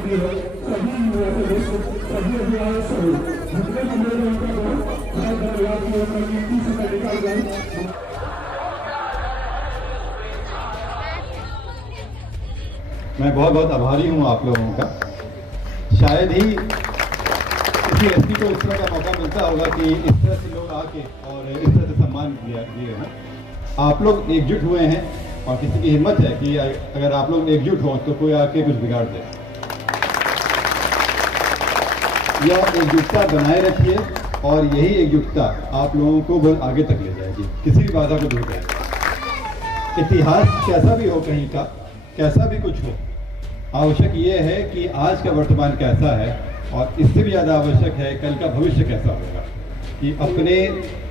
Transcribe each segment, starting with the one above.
मैं बहुत बहुत आभारी हूँ आप लोगों का। शायद ही किसी एसपी को इस तरह का मौका मिलता होगा कि इस तरह से लोग आके और इस तरह से सम्मान दिए हों। आप लोग एकजुट हुए हैं और किसी की हिम्मत है कि अगर आप लोग एकजुट हों तो कोई आके कुछ बिगाड़ दे। यह एकजुटता बनाए रखिए और यही एकजुटता आप लोगों को बहुत आगे तक ले जाएगी, किसी भी बाधा को दूर करेगी। इतिहास कैसा भी हो, कहीं का कैसा भी कुछ हो, आवश्यक ये है कि आज का वर्तमान कैसा है और इससे भी ज़्यादा आवश्यक है कल का भविष्य कैसा होगा। कि अपने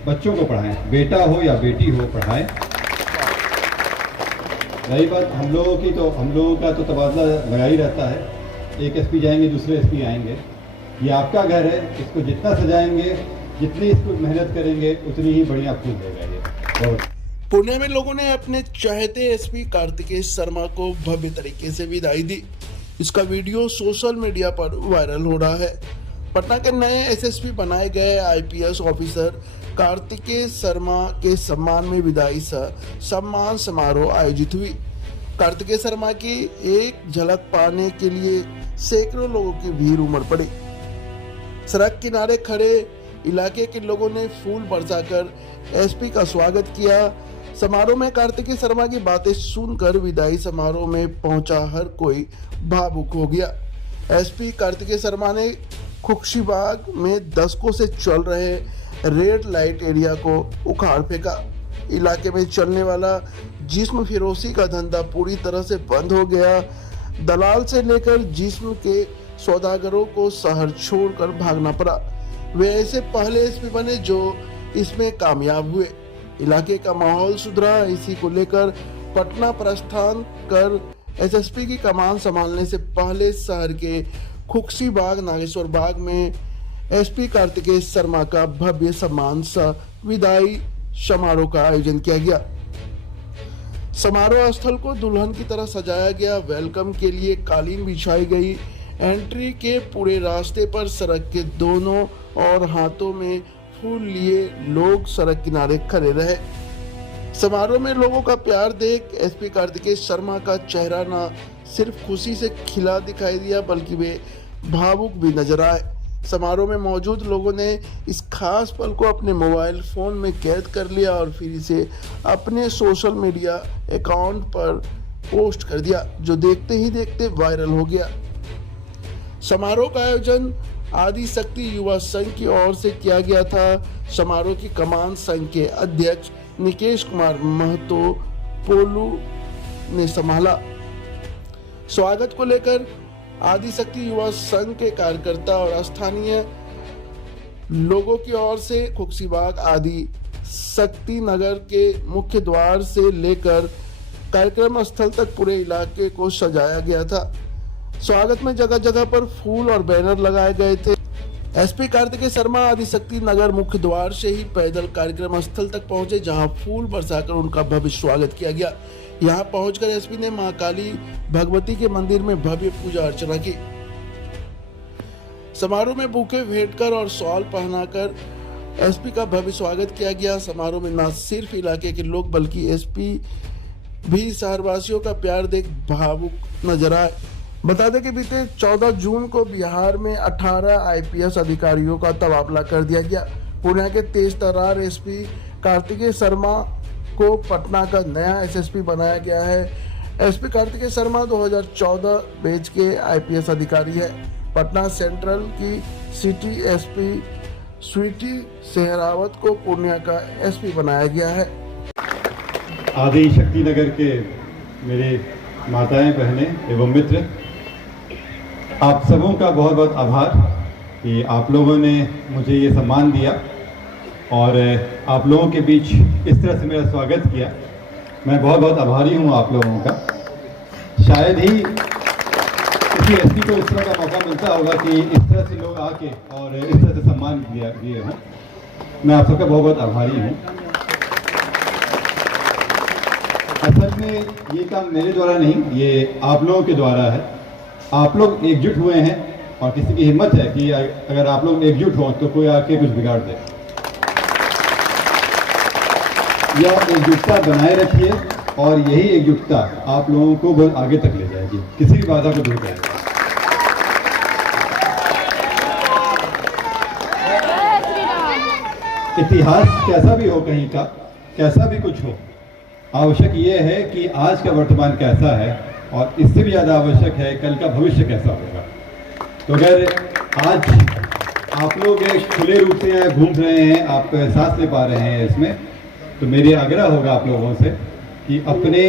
बच्चों को पढ़ाएं, बेटा हो या बेटी हो पढ़ाएं। रही बात हम लोगों की, तो हम लोगों का तो तबादला लगा ही रहता है। एक एसपी जाएंगे, दूसरे एसपी आएंगे। ये आपका घर है, इसको जितना सजाएंगे, जितनी इसको मेहनत करेंगे, उतनी ही बढ़िया फूल देगा ये। और पुणे में लोगों ने अपने चाहते एसपी कार्तिकेय शर्मा को भव्य तरीके से विदाई दी। इसका वीडियो सोशल मीडिया पर वायरल हो रहा है। पटना के नए एसएसपी बनाए गए आईपीएस ऑफिसर कार्तिकेय शर्मा के सम्मान में विदाई सह सम्मान समारोह आयोजित हुई। कार्तिकेय शर्मा की एक झलक पाने के लिए सैकड़ों लोगों की भीड़ उमड़ पड़ी। सड़क किनारे खड़े इलाके के लोगों ने फूल बरसाकर एसपी का स्वागत किया। समारोह में कार्तिकेय शर्मा की बातें सुनकर विदाई समारोह में पहुंचा हर कोई भावुक हो गया। एसपी कार्तिकेय शर्मा ने खुर्शीबाग में दशकों से चल रहे रेड लाइट एरिया को उखाड़ फेंका। इलाके में चलने वाला जिस्म फिरोशी का धंधा पूरी तरह से बंद हो गया। दलाल से लेकर जिस्म के सौदागरों को शहर छोड़कर भागना पड़ा। वे ऐसे पहले एसपी बने जो इसमें कामयाब हुए। इलाके का माहौल सुधरा। इसी को लेकर पटना प्रस्थान कर एसएसपी की कमान संभालने से पहले शहर के खुर्शीबाग नागेश्वर बाग में एसपी कार्तिकेय शर्मा का भव्य सम्मान सह विदाई समारोह का आयोजन किया गया। समारोह स्थल को दुल्हन की तरह सजाया गया। वेलकम के लिए कालीन बिछाई गई। एंट्री के पूरे रास्ते पर सड़क के दोनों और हाथों में फूल लिए लोग सड़क किनारे खड़े रहे। समारोह में लोगों का प्यार देख एसपी कार्तिकेय शर्मा का चेहरा न सिर्फ खुशी से खिला दिखाई दिया बल्कि वे भावुक भी नजर आए। समारोह में मौजूद लोगों ने इस खास पल को अपने मोबाइल फोन में कैद कर लिया और फिर इसे अपने सोशल मीडिया अकाउंट पर पोस्ट कर दिया, जो देखते ही देखते वायरल हो गया। समारोह का आयोजन आदि शक्ति युवा संघ की ओर से किया गया था। समारोह की कमान संघ के अध्यक्ष निकेश कुमार महतो पोलू ने संभाला। स्वागत को लेकर आदि शक्ति युवा संघ के कार्यकर्ता और स्थानीय लोगों की ओर से खुर्शीबाग आदि शक्ति नगर के मुख्य द्वार से लेकर कार्यक्रम स्थल तक पूरे इलाके को सजाया गया था। स्वागत में जगह जगह पर फूल और बैनर लगाए गए थे। एसपी कार्तिकेय शर्मा आदि शक्ति नगर मुख्य द्वार से ही पैदल कार्यक्रम स्थल तक पहुंचे, जहां फूल बरसाकर उनका भव्य स्वागत किया गया। यहां पहुंचकर एसपी ने मां काली भगवती के मंदिर में भव्य पूजा अर्चना की। समारोह में बुके भेंटकर और शॉल पहनाकर एसपी का भव्य स्वागत किया गया। समारोह में न सिर्फ इलाके के लोग बल्कि एसपी भी शहरवासियों का प्यार देख भावुक नजर आए। बता दें कि बीते 14 जून को बिहार में 18 आईपीएस अधिकारियों का तबादला कर दिया गया। पुणे के तेज तर्रार एसपी कार्तिकेय शर्मा को पटना का नया एसएसपी बनाया गया है। एसपी कार्तिकेय शर्मा 2014 बैच के आईपीएस अधिकारी है। पटना सेंट्रल की सिटी एसपी स्वीटी सहरावत को पूर्णिया का एसपी बनाया गया है। आदि शक्ति नगर के मेरे माताएं, बहनें एवं मित्र, आप सबों का बहुत बहुत आभार कि आप लोगों ने मुझे ये सम्मान दिया और आप लोगों के बीच इस तरह से मेरा स्वागत किया। मैं बहुत बहुत आभारी हूँ आप लोगों का। शायद ही किसी एसपी को इस तरह का मौका मिलता होगा कि इस तरह से लोग आके और इस तरह से सम्मान दिए हों। मैं आप सबका बहुत बहुत आभारी हूँ। असल में ये काम मेरे द्वारा नहीं, ये आप लोगों के द्वारा है। आप लोग एकजुट हुए हैं और किसी की हिम्मत है कि अगर आप लोग एकजुट हों तो कोई आके कुछ बिगाड़ दे। यह एकजुटता बनाए रखिए और यही एकजुटता आप लोगों को बहुत आगे तक ले जाएगी, किसी भी बाधा को दूर करेगा। इतिहास कैसा भी हो, कहीं का कैसा भी कुछ हो, आवश्यक ये है कि आज का वर्तमान कैसा है और इससे भी ज़्यादा आवश्यक है कल का भविष्य कैसा होगा। तो अगर आज आप लोग एक खुले रूप से यहाँ घूम रहे हैं, आप सांस ले पा रहे हैं इसमें, तो मेरे आग्रह होगा आप लोगों से कि अपने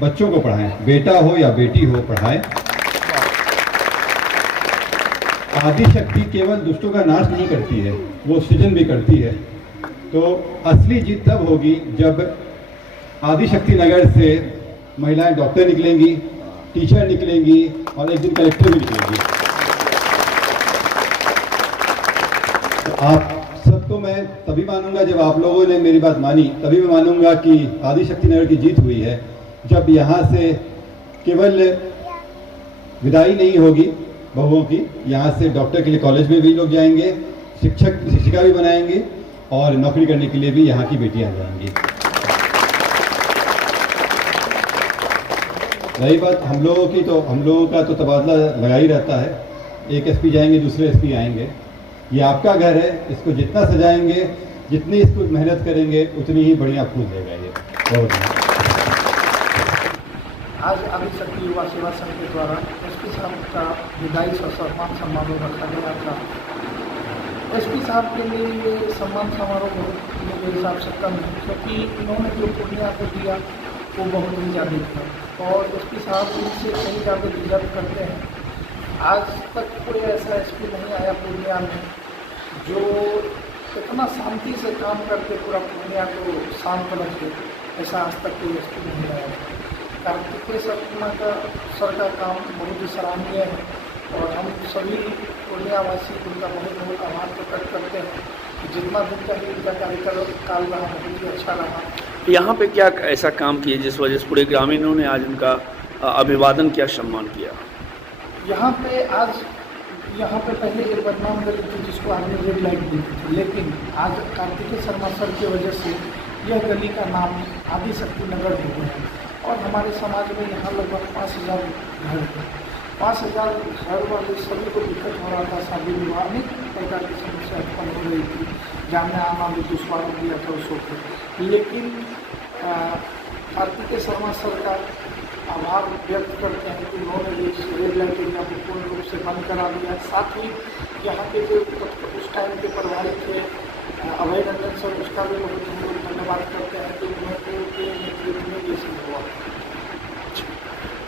बच्चों को पढ़ाएं, बेटा हो या बेटी हो पढ़ाएं। आदिशक्ति केवल दुष्टों का नाश नहीं करती है, वो सृजन भी करती है। तो असली जीत तब होगी जब आदिशक्ति नगर से महिलाएं डॉक्टर निकलेंगी, टीचर निकलेंगी और एक दिन कलेक्टर भी निकलेंगी। तो आप सबको मैं तभी मानूंगा जब आप लोगों ने मेरी बात मानी, तभी मैं मानूंगा कि आदिशक्ति नगर की जीत हुई है। जब यहाँ से केवल विदाई नहीं होगी बहुओं की, यहाँ से डॉक्टर के लिए कॉलेज में भी लोग जाएंगे, शिक्षिका भी बनाएंगे और नौकरी करने के लिए भी यहाँ की बेटियाँ जाएंगी। रही बात हम लोगों की, तो हम लोगों का तो तबादला लगा ही रहता है, एक एसपी जाएंगे दूसरे एसपी आएंगे। ये आपका घर है, इसको जितना सजाएंगे, जितनी इसको मेहनत करेंगे, उतनी ही बढ़िया फूल देगा ये। बहुत आज आदिशक्ति युवा सेवा संघ के द्वारा एसपी साहब का विदाई सम्मान समारोह रखा गया था। एसपी साहब के लिए ये सम्मान समारोह मेरे हिसाब से कम है, क्योंकि इन्होंने जो पूर्णिया को दिया वो बहुत ही ज़्यादा था और एसपी साहब इनसे कहीं ज़्यादा डिजर्व करते हैं। आज तक कोई ऐसा एसपी नहीं आया पूर्णिया में जो इतना शांति से काम करके पूरा पूर्णिया को शांत रखे, ऐसा आज तक कोई एसपी नहीं आया। कार्तिकेय शर्मा का सर का काम बहुत ही सराहनीय है और हम सभी पूर्णियावासी उनका बहुत बहुत आभार प्रकट करते हैं कि जितना दिन का भी उनका कार्यकाल रहा बहुत ही अच्छा रहा। यहाँ पे क्या ऐसा काम किए जिस वजह से पूरे ग्रामीणों ने आज उनका अभिवादन किया, सम्मान किया? यहाँ पे पहले एक बदनाम गली थी जिसको आपने रेड लाइट दी थी, लेकिन आज कार्तिकेय शर्मा सर की वजह से यह गली का नाम आदिशक्ति नगर हो गया और हमारे समाज में यहाँ लगभग 5000 घर हैं। 5000 घर वाले सभी को दिक्कत हो रहा था, शादी विवाह अनेक प्रकार की समस्या उत्पन्न हो रही थी, जाने आना भी दुश्वार हो गया था उस वक्त। लेकिन कार्तिकेय शर्मा सर का आभार व्यक्त करते हैं कि उन्होंने रेड लाइट एरिया को पूर्ण रूप से बंद करा दिया। साथ ही यहाँ के जो उस टाइम के प्रभारी थे अभय रंजन सर, उसका भी बहुत हम लोग धन्यवाद करते हैं कि उनके नेतृत्व में ये सब हुआ।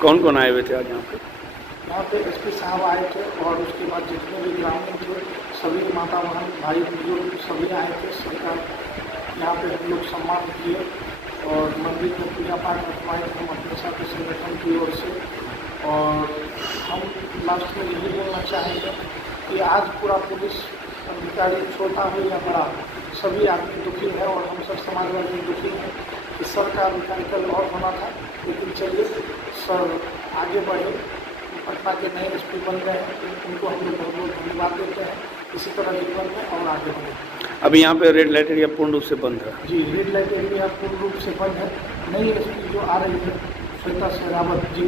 कौन कौन आए हुए थे आज यहाँ पे एसपी साहब आए थे और उसके बाद जितने भी ग्रामीण थे सभी माता बहन भाई बुजुर्ग सभी आए थे। सबका यहाँ पे हम लोग सम्मान किए और मंदिर में पूजा पाठ रखवाए हम अपने साथ संगठन की ओर से। और हम लास्ट में यही बोलना चाहेंगे कि आज पूरा पुलिस अधिकारी छोटा हो या बड़ा सभी आदमी दुखी है और हम सब समाजवादी दुखी हैं कि सर का कार्यकाल और होना था, लेकिन चलिए सर आगे बढ़े, पटना के नए एसपी बन रहे हैं, उनको हम लोग बहुत बहुत धन्यवाद देते हैं। इसी तरह जीवन में और आगे बढ़े। अभी यहाँ पे रेड लाइट एरिया पूर्ण रूप से बंद है? जी, रेड लाइट एरिया पूर्ण रूप से बंद है। नई एसपी जो आ रही है श्वेता शेरावत जी,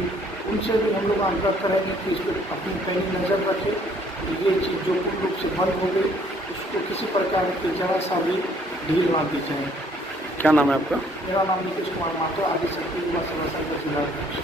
उनसे भी हम लोग आग्रह करेंगे कि इस पर अपनी पैनी नज़र रखें। ये चीज़ जो पूर्ण रूप से बंद हो गई उसको किसी प्रकार की जरा सा भी ढील ना दी जाए। क्या नाम है आपका? मेरा नाम नीतीश कुमार महतो, आदिशक्ति युवा सेवा संघ का जिला अध्यक्ष।